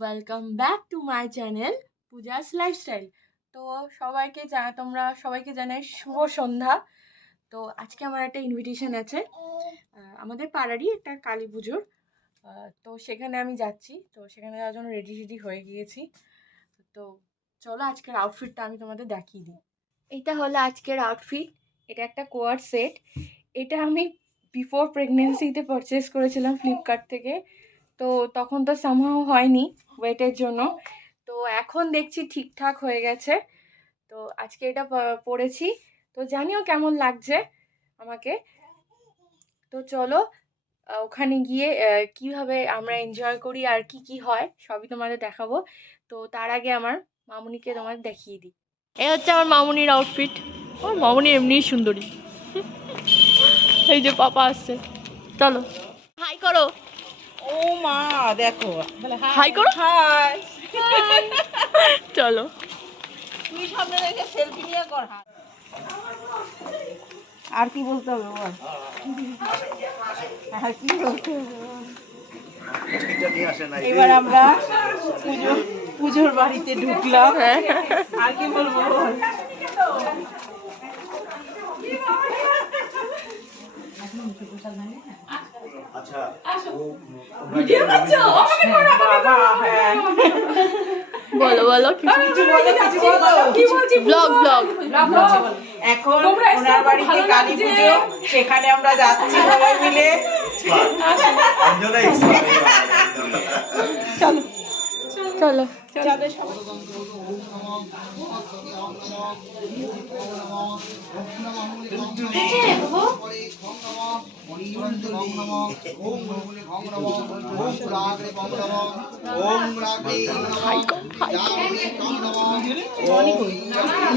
Welcome back to my channel Puja's lifestyle. তো তোমরা সবাইকে জানাই শুভ সন্ধ্যা। তো আজকে আমার একটা ইনভিটেশন আছে আমাদের পাড়ারই একটা কালী পুজোর। তো সেখানে আমি যাচ্ছি, তো সেখানে যাওয়ার জন্য রেডি হয়ে গিয়েছি। তো চলো আজকের আউটফিটটা আমি তোমাদের দেখিয়ে দিই। এটা হলো আজকের আউটফিট। এটা একটা কোয়ার সেট। এটা আমি বিফোর প্রেগনেন্সিতে পারচেস করেছিলাম ফ্লিপকার্ট থেকে। তো তখন তো সামহাও হয়নি ওয়েটের জন্য, তো এখন দেখছি ঠিকঠাক হয়ে গেছে। তো আজকে এটা পরেছি, তো জানিও কেমন লাগছে আমাকে। তো চলো ওখানে গিয়ে কিভাবে আমরা এনজয় করি আর কি কি হয় সবই তোমাদের দেখাবো। তো তার আগে আমার মামুনিকে তোমাদের দেখিয়ে দিই। এই হচ্ছে আমার মামুনির আউটফিট। আমার মামুনি এমনিই সুন্দরী। এই যে পাপা আসছে, চলো হাই করো। ও মা দেখো, হাই করো। হাই। চলো তুই সামনে রেখে সেলফি নিয়ে কর। আর কি বলতে হবে বল? আর কি বলতে হবে? এবার আমরা পুজোর বাড়িতে ঢুকলাম। আর কি বলবো বল? আচ্ছা ভিডিও করছো? বাবা হ্যাঁ, বলো বলো কিছু কিছু বলো, কিছু বলো। কি বলছি? ব্লগ এখন ওনার বাড়িতে কালী পুজো, সেখানে আমরা যাচ্ছি সবাই মিলে। চলো চলো চলো সবাই।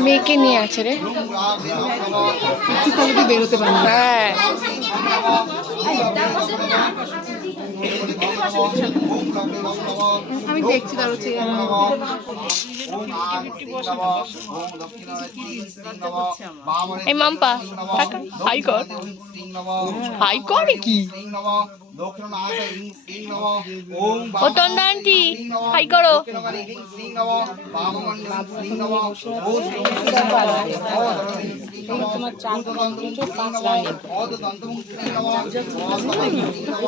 মেয়েকে নিয়ে আছে রে। বেরোতে পারি। হ্যাঁ আমি দেখছি তার হচ্ছে এই মাম্পা হাই কর। হাই করে কি ও তন্ডা আন্টি, হাই করো।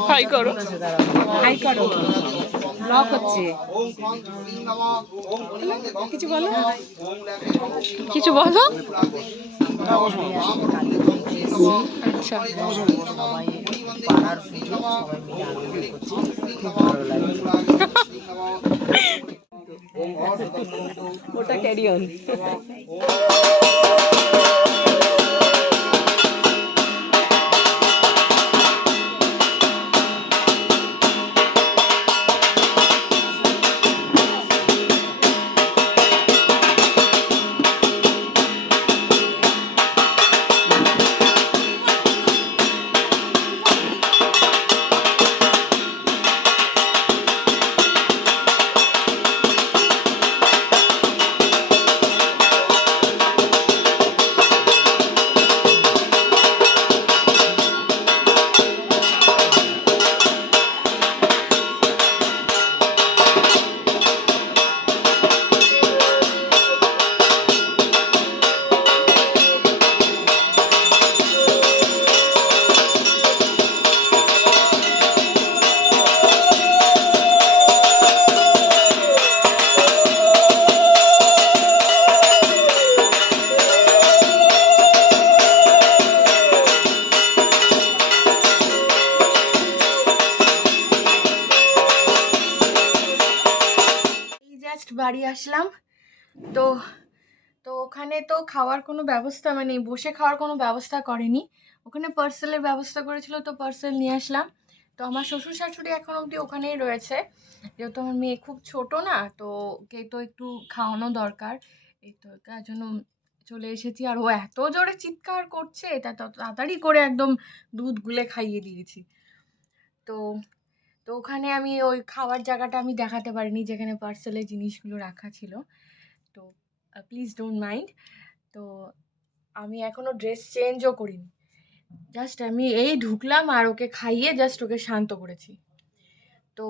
হাই করো। হাই করো, ব্লক হচ্ছে। কিছু বলো, কিছু বলো। আচ্ছা ওটা ক্যারি অন। জাস্ট বাড়ি আসলাম। তো তো ওখানে তো খাওয়ার কোনো ব্যবস্থা, মানে বসে খাওয়ার কোনো ব্যবস্থা করেনি। ওখানে পার্সেলের ব্যবস্থা করেছিল, তো পার্সেল নিয়ে আসলাম। তো আমার শ্বশুর শাশুড়ি এখন অবধি ওখানেই রয়েছে, যেহেতু আমার মেয়ে খুব ছোট না, তো ওকে তো একটু খাওয়ানো দরকার। এই তো তার জন্য চলে এসেছি। আর ও এত জোরে চিৎকার করছে, এটা তো তাড়াতাড়ি করে একদম দুধ গুলে খাইয়ে দিয়েছি। তো তো ওখানে আমি ওই খাওয়ার জায়গাটা আমি দেখাতে পারিনি, যেখানে পার্সেলের জিনিসগুলো রাখা ছিল। তো প্লিজ ডোন্ট মাইন্ড। তো আমি এখনো ড্রেস চেঞ্জও করিনি, জাস্ট আমি এই ঢুকলাম আর ওকে খাইয়ে জাস্ট ওকে শান্ত করেছি। তো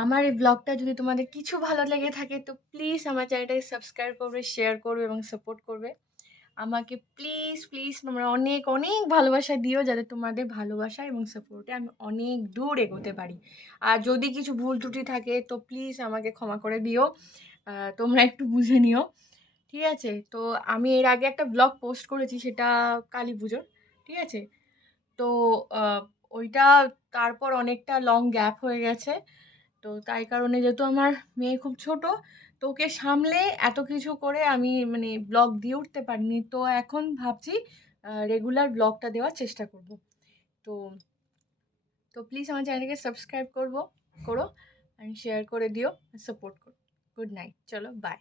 আমার এই ব্লগটা যদি তোমাদের কিছু ভালো লেগে থাকে তো প্লিজ আমার চ্যানেলটাকে সাবস্ক্রাইব করবে, শেয়ার করবে এবং সাপোর্ট করবে। আমাকে প্লিজ প্লিজ তোমরা অনেক অনেক ভালোবাসা দিও, যাতে তোমাদের ভালোবাসা এবং সাপোর্টে আমি অনেক দূর এগোতে পারি। আর যদি কিছু ভুল ত্রুটি থাকে তো প্লিজ আমাকে ক্ষমা করে দিও, তোমরা একটু বুঝে নিও, ঠিক আছে? তো আমি এর আগে একটা ব্লগ পোস্ট করেছি, সেটা কালী পুজোর, ঠিক আছে? তো ওইটা তারপর অনেকটা লং গ্যাপ হয়ে গেছে। তো তাই কারণে যেহেতু আমার মেয়ে খুব ছোট, তো ওকে সামলে এত কিছু করে আমি মানে ব্লগ দিয়ে উঠতে পারিনি। তো এখন ভাবছি রেগুলার ব্লগটা দেওয়ার চেষ্টা করব। তো তো প্লিজ আমার চ্যানেলকে সাবস্ক্রাইব করো, অ্যান্ড শেয়ার করে দিও, সাপোর্ট করো। গুড নাইট, চলো বাই।